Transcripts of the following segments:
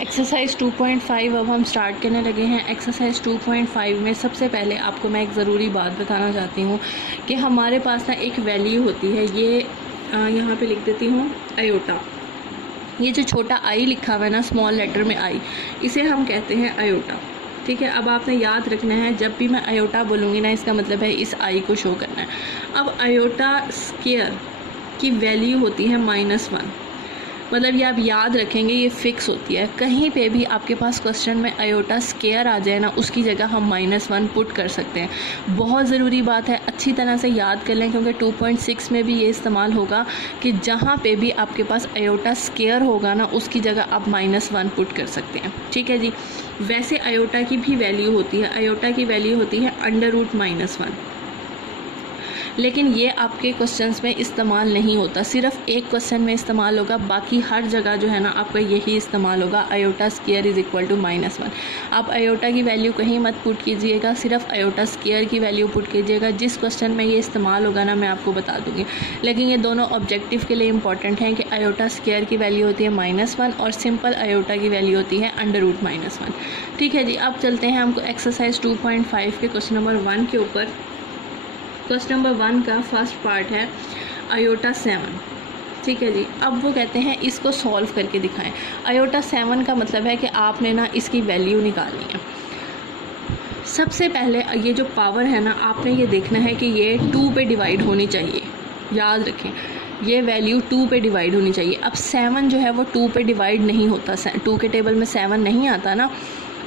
Exercise 2.5 अब हम start करने लगे हैं। एक्सरसाइज 2.5 में सबसे पहले आपको मैं एक ज़रूरी बात बताना चाहती हूँ कि हमारे पास ना एक वैल्यू होती है, ये यहाँ पे लिख देती हूँ आयोटा। ये जो छोटा आई लिखा हुआ है ना, स्मॉल लेटर में आई, इसे हम कहते हैं आयोटा। ठीक है, अब आपने याद रखना है, जब भी मैं आयोटा बोलूँगी ना, इसका मतलब है इस आई को शो करना है। अब आयोटा स्क्वायर की वैल्यू होती है -1, मतलब ये आप याद रखेंगे, ये फिक्स होती है। कहीं पे भी आपके पास क्वेश्चन में आयोटा स्क्वायर आ जाए ना, उसकी जगह हम -1 पुट कर सकते हैं। बहुत ज़रूरी बात है, अच्छी तरह से याद कर लें, क्योंकि 2.6 में भी ये इस्तेमाल होगा कि जहाँ पे भी आपके पास आयोटा स्क्वायर होगा ना, उसकी जगह आप -1 पुट कर सकते हैं। ठीक है जी। वैसे आयोटा की भी वैल्यू होती है, आयोटा की वैल्यू होती है √-1, लेकिन ये आपके क्वेश्चंस में इस्तेमाल नहीं होता, सिर्फ एक क्वेश्चन में इस्तेमाल होगा, बाकी हर जगह जो है ना आपका यही इस्तेमाल होगा, iota square is equal to -1। आप आयोटा की वैल्यू कहीं मत पुट कीजिएगा, सिर्फ आयोटा स्क्वायर की वैल्यू पुट कीजिएगा। जिस क्वेश्चन में ये इस्तेमाल होगा ना, मैं आपको बता दूँगी, लेकिन ये दोनों ऑब्जेक्टिव के लिए इंपॉर्टेंट हैं कि आयोटा स्क्वायर की वैल्यू होती है -1 और सिंपल आयोटा की वैल्यू होती है √-1। ठीक है जी। अब चलते हैं हमको एक्सरसाइज 2.5 के क्वेश्चन नंबर 1 के ऊपर। क्वेश्चन नंबर 1 का फर्स्ट पार्ट है आयोटा 7। ठीक है जी। अब वो कहते हैं इसको सॉल्व करके दिखाएं। आयोटा 7 का मतलब है कि आपने ना इसकी वैल्यू निकालनी है। सबसे पहले ये जो पावर है ना, आपने ये देखना है कि ये 2 पे डिवाइड होनी चाहिए। याद रखें, ये वैल्यू 2 पे डिवाइड होनी चाहिए। अब 7 जो है वो 2 पे डिवाइड नहीं होता, 2 के टेबल में 7 नहीं आता ना,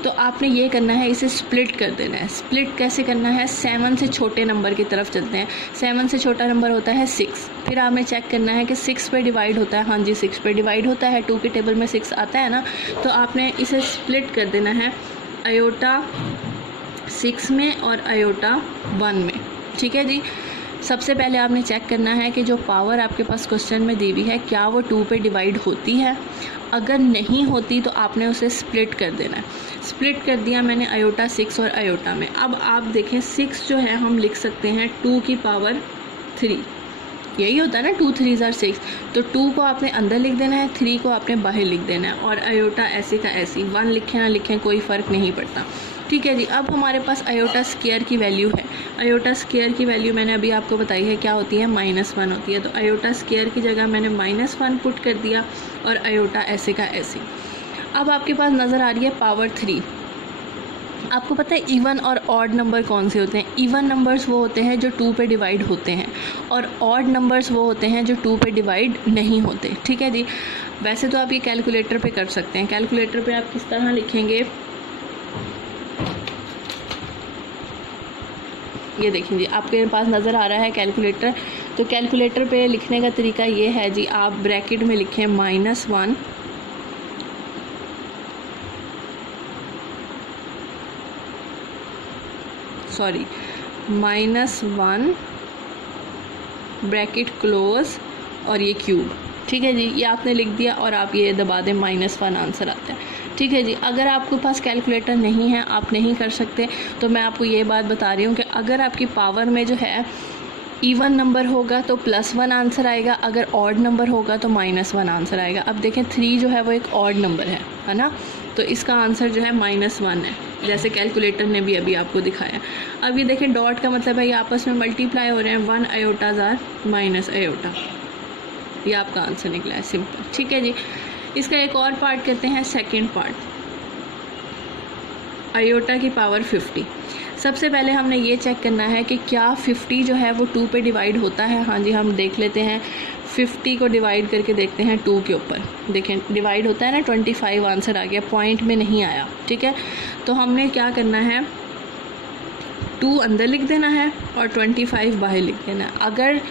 तो आपने ये करना है, इसे स्प्लिट कर देना है। स्प्लिट कैसे करना है? 7 से छोटे नंबर की तरफ चलते हैं। 7 से छोटा नंबर होता है 6। फिर आपने चेक करना है कि 6 पे डिवाइड होता है। हाँ जी, 6 पे डिवाइड होता है, 2 के टेबल में 6 आता है ना, तो आपने इसे स्प्लिट कर देना है आयोटा 6 में और आयोटा 1 में। ठीक है जी। सबसे पहले आपने चेक करना है कि जो पावर आपके पास क्वेश्चन में दी हुई है, क्या वो 2 पे डिवाइड होती है। अगर नहीं होती तो आपने उसे स्प्लिट कर देना है। स्प्लिट कर दिया मैंने आयोटा 6 और आयोटा में। अब आप देखें, 6 जो है हम लिख सकते हैं 2 की पावर 3, यही होता है ना, 2 3 are 6। तो 2 को आपने अंदर लिख देना है, 3 को आपने बाहर लिख देना है, और आयोटा ऐसे का ऐसी, 1 लिखें ना लिखें कोई फ़र्क नहीं पड़ता। ठीक है जी। अब हमारे पास आयोटा स्क्वायर की वैल्यू है। आयोटा स्क्वायर की वैल्यू मैंने अभी आपको बताई है, क्या होती है? -1 होती है। तो आयोटा स्क्वायर की जगह मैंने -1 पुट कर दिया और आयोटा ऐसे का ऐसे। अब आपके पास नज़र आ रही है पावर 3। आपको पता है इवन और ऑड नंबर कौन से होते हैं? इवन नंबर्स वो होते हैं जो 2 पे डिवाइड होते हैं, और ऑड नंबर्स वो होते हैं जो 2 पे डिवाइड नहीं होते। ठीक है जी। वैसे तो आप ये कैलकुलेटर पे कर सकते हैं। कैलकुलेटर पे आप किस तरह लिखेंगे, ये देखें जी, आपके पास नज़र आ रहा है कैलकुलेटर। तो कैलकुलेटर पे लिखने का तरीका ये है जी, आप ब्रैकेट में लिखें -1 -1 ब्रैकेट क्लोज और ये क्यूब। ठीक है जी। ये आपने लिख दिया और आप ये दबा दें, -1 आंसर आता है। ठीक है जी। अगर आपके पास कैलकुलेटर नहीं है, आप नहीं कर सकते, तो मैं आपको ये बात बता रही हूँ कि अगर आपकी पावर में जो है इवन नंबर होगा तो +1 आंसर आएगा, अगर ऑड नंबर होगा तो -1 आंसर आएगा। अब देखें 3 जो है वो एक ऑड नंबर है ना, तो इसका आंसर जो है -1 है, जैसे कैलकुलेटर ने भी अभी आपको दिखाया। अब ये देखें, डॉट का मतलब है ये आपस में मल्टीप्लाई हो रहे हैं, 1 आयोटाज आर माइनस आयोटा, ये आपका आंसर निकला है, सिंपल। ठीक है जी। इसका एक और पार्ट करते हैं, सेकंड पार्ट, आयोटा की पावर 50। सबसे पहले हमने ये चेक करना है कि क्या 50 जो है वो 2 पे डिवाइड होता है। हाँ जी, हम देख लेते हैं, 50 को डिवाइड करके देखते हैं 2 के ऊपर। देखें डिवाइड होता है ना, 25 आंसर आ गया, पॉइंट में नहीं आया। ठीक है, तो हमने क्या करना है, 2 अंदर लिख देना है और 25 बाहर लिख देना है। अगर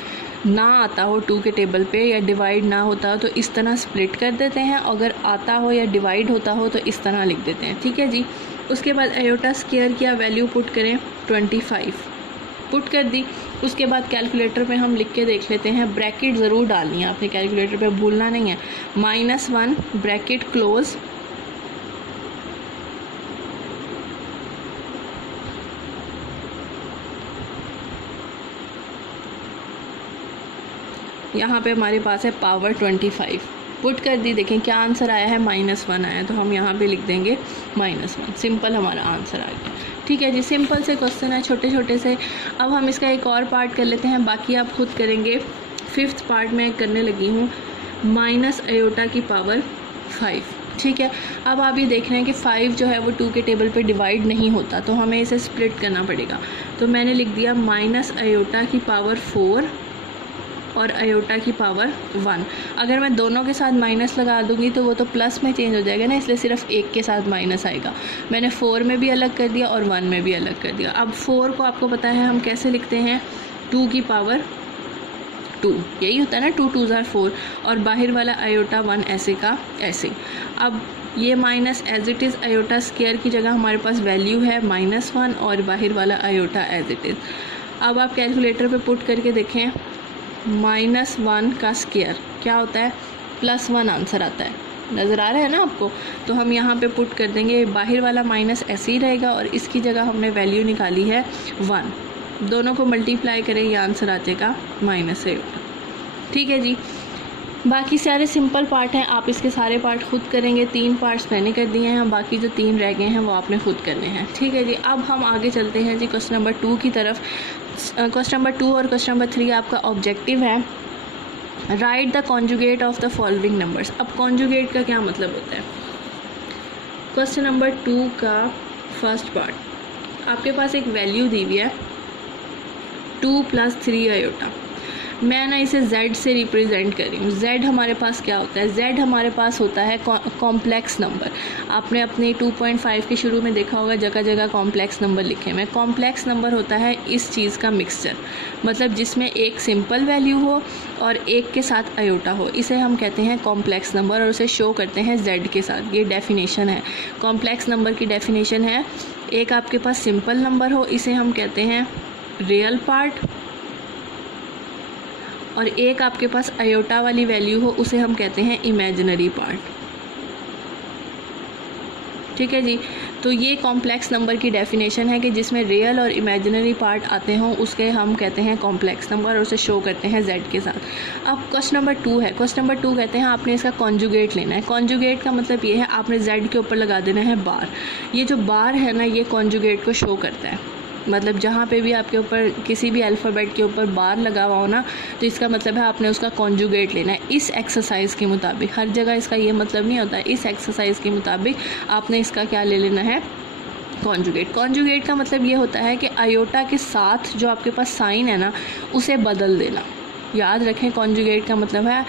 ना आता हो 2 के टेबल पे या डिवाइड ना होता हो तो इस तरह स्प्लिट कर देते हैं, अगर आता हो या डिवाइड होता हो तो इस तरह लिख देते हैं। ठीक है जी। उसके बाद आयोटा स्क्वायर की वैल्यू पुट करें, 25 पुट कर दी। उसके बाद कैलकुलेटर पे हम लिख के देख लेते हैं, ब्रैकेट ज़रूर डालनी है आपने, कैलकुलेटर पे भूलना नहीं है, -1 ब्रैकेट क्लोज यहाँ पे हमारे पास है पावर 25। पुट कर दी, देखें क्या आंसर आया है, -1 आया, तो हम यहाँ पे लिख देंगे -1। सिंपल हमारा आंसर आ गया। ठीक है जी, सिंपल से क्वेश्चन है, छोटे छोटे से। अब हम इसका एक और पार्ट कर लेते हैं, बाकी आप खुद करेंगे। 5th पार्ट में करने लगी हूँ -i⁻5। ठीक है, अब आप ये देख रहे हैं कि 5 जो है वो 2 के टेबल पे डिवाइड नहीं होता, तो हमें इसे स्प्लिट करना पड़ेगा। तो मैंने लिख दिया -i⁻4 और i⁻1। अगर मैं दोनों के साथ माइनस लगा दूंगी तो वो तो प्लस में चेंज हो जाएगा ना, इसलिए सिर्फ एक के साथ माइनस आएगा। मैंने 4 में भी अलग कर दिया और 1 में भी अलग कर दिया। अब 4 को आपको पता है हम कैसे लिखते हैं, 2 की पावर 2, यही होता है ना, 2 2 ज़ार 4, और बाहर वाला i⁻1 ऐसे का ऐसे। अब ये minus as it is iota square की जगह हमारे पास वैल्यू है -1 और बाहर वाला आयोटा एज इट इज़। अब आप कैलकुलेटर पे पुट करके देखें, -1 का स्क्वायर क्या होता है, +1 आंसर आता है, नज़र आ रहा है ना आपको। तो हम यहाँ पे पुट कर देंगे, बाहर वाला माइनस ऐसे ही रहेगा और इसकी जगह हमने वैल्यू निकाली है 1, दोनों को मल्टीप्लाई करें, ये आंसर आ जाएगा -8। ठीक है जी, बाकी सारे सिंपल पार्ट हैं, आप इसके सारे पार्ट खुद करेंगे। 3 पार्ट्स मैंने कर दिए हैं, बाकी जो 3 रह गए हैं वो आपने खुद करने हैं। ठीक है जी, अब हम आगे चलते हैं जी क्वेश्चन नंबर 2 की तरफ। क्वेश्चन नंबर 2 और क्वेश्चन नंबर 3 आपका ऑब्जेक्टिव है, right the conjugate of the following numbers. अब कॉन्जुगेट का क्या मतलब होता है, क्वेश्चन नंबर 2 का फर्स्ट पार्ट, आपके पास एक वैल्यू दी हुई है 2 + 3 आयोटा। मैं ना इसे z से रिप्रेजेंट कर रही हूँ। z हमारे पास क्या होता है, z हमारे पास होता है कॉम्प्लेक्स नंबर। आपने अपने 2.5 के शुरू में देखा होगा, जगह जगह कॉम्प्लेक्स नंबर लिखे हैं। कॉम्प्लेक्स नंबर होता है इस चीज़ का मिक्सचर, मतलब जिसमें एक सिंपल वैल्यू हो और एक के साथ आयोटा हो, इसे हम कहते हैं कॉम्प्लेक्स नंबर और उसे शो करते हैं z के साथ। ये डेफिनेशन है कॉम्प्लेक्स नंबर की। डेफिनेशन है, एक आपके पास सिंपल नंबर हो, इसे हम कहते हैं रियल पार्ट, और एक आपके पास आयोटा वाली वैल्यू हो, उसे हम कहते हैं इमेजिनरी पार्ट। ठीक है जी, तो ये कॉम्प्लेक्स नंबर की डेफिनेशन है कि जिसमें रियल और इमेजिनरी पार्ट आते हों उसके हम कहते हैं कॉम्प्लेक्स नंबर और उसे शो करते हैं z के साथ। अब क्वेश्चन नंबर 2 है, क्वेश्चन नंबर 2 कहते हैं आपने इसका कॉन्जुगेट लेना है। कॉन्जुगेट का मतलब ये है आपने z के ऊपर लगा देना है बार। ये जो बार है ना, ये कॉन्जुगेट को शो करता है, मतलब जहाँ पे भी आपके ऊपर किसी भी अल्फ़ाबेट के ऊपर बार लगा हुआ हो ना, तो इसका मतलब है आपने उसका कॉन्जुगेट लेना है। इस एक्सरसाइज के मुताबिक, हर जगह इसका ये मतलब नहीं होता है, इस एक्सरसाइज के मुताबिक आपने इसका क्या ले लेना है, कॉन्जुगेट। कॉन्जुगेट का मतलब ये होता है कि आयोटा के साथ जो आपके पास साइन है ना, उसे बदल देना। याद रखें, कॉन्जुगेट का मतलब है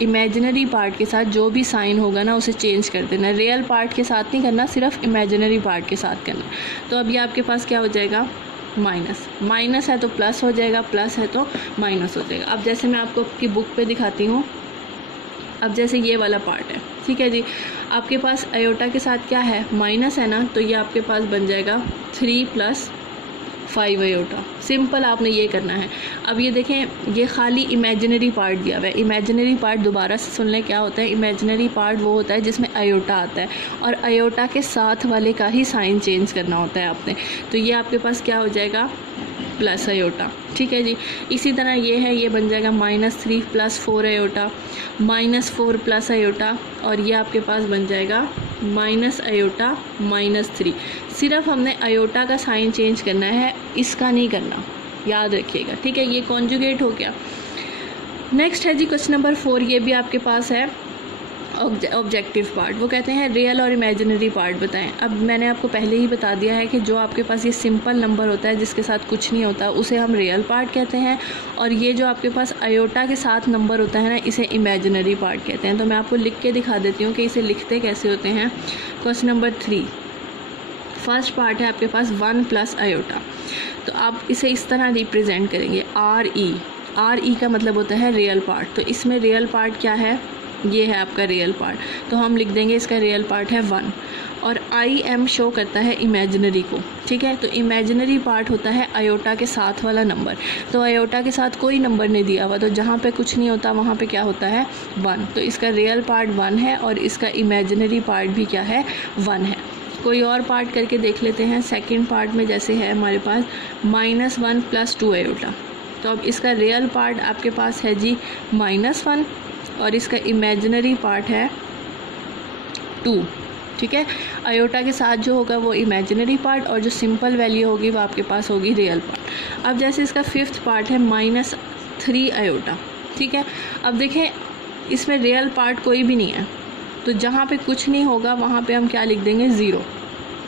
इमेजिनरी पार्ट के साथ जो भी साइन होगा ना उसे चेंज कर देना। रियल पार्ट के साथ नहीं करना, सिर्फ इमेजिनरी पार्ट के साथ करना। तो अब ये आपके पास क्या हो जाएगा, माइनस। माइनस है तो प्लस हो जाएगा, प्लस है तो माइनस हो जाएगा। अब जैसे मैं आपको आपकी बुक पे दिखाती हूँ, अब जैसे ये वाला पार्ट है, ठीक है जी, आपके पास आयोटा के साथ क्या है, माइनस है ना, तो ये आपके पास बन जाएगा 3 + 5 आयोटा। सिंपल आपने ये करना है। अब ये देखें, ये खाली इमेजिनरी पार्ट दिया हुआ है। इमेजिनरी पार्ट दोबारा से सुन लें क्या होता है। इमेजिनरी पार्ट वो होता है जिसमें आयोटा आता है और आयोटा के साथ वाले का ही साइन चेंज करना होता है आपने। तो ये आपके पास क्या हो जाएगा, प्लस आयोटा। ठीक है जी, इसी तरह ये है, ये बन जाएगा -3 + 4 आयोटा, -4 + आयोटा, और ये आपके पास बन जाएगा माइनस आयोटा -3। सिर्फ हमने आयोटा का साइन चेंज करना है, इसका नहीं करना, याद रखिएगा। ठीक है, ये कॉन्जुगेट हो गया। नेक्स्ट है जी क्वेश्चन नंबर 4, ये भी आपके पास है ऑब्जेक्टिव पार्ट। वो कहते हैं रियल और इमेजिनरी पार्ट बताएं। अब मैंने आपको पहले ही बता दिया है कि जो आपके पास ये सिंपल नंबर होता है जिसके साथ कुछ नहीं होता, उसे हम रियल पार्ट कहते हैं, और ये जो आपके पास आयोटा के साथ नंबर होता है ना, इसे इमेजिनरी पार्ट कहते हैं। तो मैं आपको लिख के दिखा देती हूँ कि इसे लिखते कैसे होते हैं। क्वेश्चन नंबर 3, फर्स्ट पार्ट है आपके पास 1 + आयोटा। तो आप इसे इस तरह रिप्रेजेंट करेंगे, RE का मतलब होता है रियल पार्ट। तो इसमें रियल पार्ट क्या है, ये है आपका रियल पार्ट, तो हम लिख देंगे इसका रियल पार्ट है 1, और IM शो करता है इमेजिनरी को। ठीक है, तो इमेजिनरी पार्ट होता है आयोटा के साथ वाला नंबर। तो आयोटा के साथ कोई नंबर नहीं दिया हुआ, तो जहाँ पे कुछ नहीं होता वहाँ पे क्या होता है, 1। तो इसका रियल पार्ट 1 है और इसका इमेजिनरी पार्ट भी क्या है, 1 है। कोई और पार्ट करके देख लेते हैं। सेकंड पार्ट में जैसे है हमारे पास -1 + 2 आयोटा, तो अब इसका रियल पार्ट आपके पास है जी -1, और इसका इमेजिनरी पार्ट है 2, ठीक है। आयोटा के साथ जो होगा वो इमेजिनरी पार्ट और जो सिंपल वैल्यू होगी वो आपके पास होगी रियल पार्ट। अब जैसे इसका 5th पार्ट है -3 आयोटा, ठीक है। अब देखें इसमें रियल पार्ट कोई भी नहीं है, तो जहाँ पे कुछ नहीं होगा वहाँ पे हम क्या लिख देंगे 0,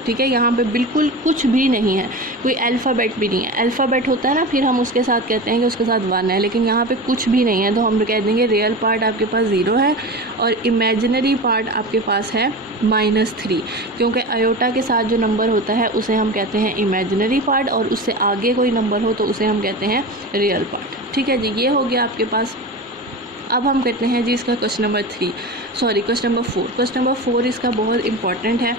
ठीक है। यहाँ पे बिल्कुल कुछ भी नहीं है, कोई अल्फ़ाबेट भी नहीं है। अल्फ़ाबेट होता है ना, फिर हम उसके साथ कहते हैं कि उसके साथ 1 है, लेकिन यहाँ पे कुछ भी नहीं है, तो हम कह देंगे रियल पार्ट आपके पास 0 है और इमेजिनरी पार्ट आपके पास है -3, क्योंकि आयोटा के साथ जो नंबर होता है उसे हम कहते हैं इमेजिनरी पार्ट और उससे आगे कोई नंबर हो तो उसे हम कहते हैं रियल पार्ट, ठीक है जी। ये हो गया आपके पास। अब हम कहते हैं जी इसका क्वेश्चन नंबर 4। क्वेश्चन नंबर 4 इसका बहुत इम्पॉर्टेंट है,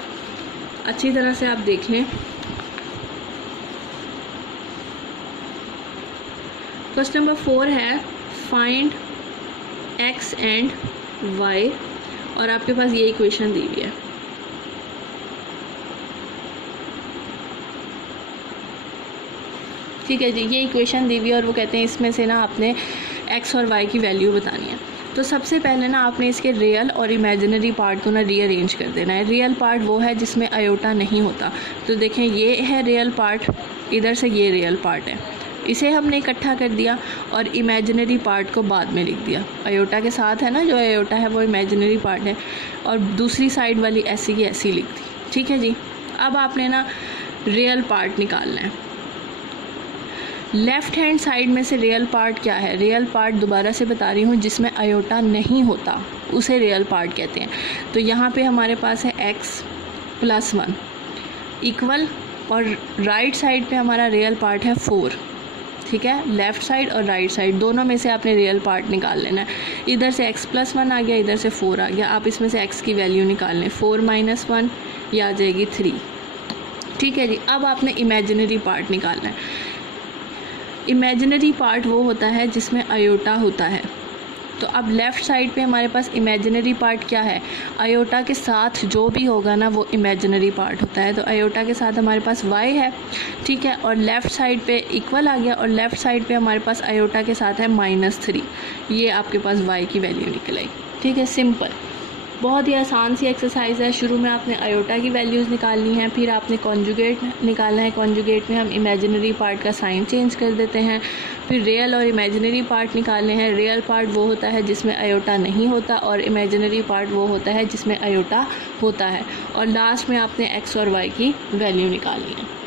अच्छी तरह से आप देख लें। क्वेश्चन नंबर 4 है फाइंड x एंड y और आपके पास ये इक्वेशन दी हुई है। ठीक है जी, ये इक्वेशन दी हुई है और वो कहते हैं इसमें से ना आपने x और y की वैल्यू बतानी है। तो सबसे पहले ना आपने इसके रियल और इमेजिनरी पार्ट को ना रीअरेंज कर देना है। रियल पार्ट वो है जिसमें आयोटा नहीं होता, तो देखें ये है रियल पार्ट, इधर से ये रियल पार्ट है, इसे हमने इकट्ठा कर दिया और इमेजिनरी पार्ट को बाद में लिख दिया। आयोटा के साथ है ना, जो आयोटा है वो इमेजिनरी पार्ट है और दूसरी साइड वाली ऐसी की ऐसी लिख दी, ठीक है जी। अब आपने ना रियल पार्ट निकालना है। लेफ़्ट हैंड साइड में से रियल पार्ट क्या है? रियल पार्ट दोबारा से बता रही हूँ, जिसमें आयोटा नहीं होता उसे रियल पार्ट कहते हैं। तो यहाँ पे हमारे पास है x + 1 इक्वल और राइट साइड पे हमारा रियल पार्ट है 4, ठीक है। लेफ़्ट साइड और राइट साइड दोनों में से आपने रियल पार्ट निकाल लेना है। इधर से x + 1 आ गया, इधर से 4 आ गया। आप इसमें से x की वैल्यू निकाल लें, 4 - 1 ये आ जाएगी 3, ठीक है जी। अब आपने इमेजिनरी पार्ट निकालना है। इमेजिनरी पार्ट वो होता है जिसमें आयोटा होता है। तो अब लेफ़्ट साइड पे हमारे पास इमेजिनरी पार्ट क्या है? आयोटा के साथ जो भी होगा ना वो इमेजिनरी पार्ट होता है। तो आयोटा के साथ हमारे पास y है, ठीक है, और लेफ़्ट साइड पे इक्वल आ गया और लेफ़्ट साइड पे हमारे पास आयोटा के साथ है -3। ये आपके पास y की वैल्यू निकल आई, ठीक है। सिंपल, बहुत ही आसान सी एक्सरसाइज है। शुरू में आपने आयोटा की वैल्यूज़ निकालनी है, फिर आपने कॉन्जुगेट निकालना है। कॉन्जुगेट में हम इमेजिनरी पार्ट का साइन चेंज कर देते हैं। फिर रियल और इमेजिनरी पार्ट निकालने हैं। रियल पार्ट वो होता है जिसमें आयोटा नहीं होता और इमेजिनरी पार्ट वो होता है जिसमें आयोटा होता है। और लास्ट में आपने x और y की वैल्यू निकालनी है।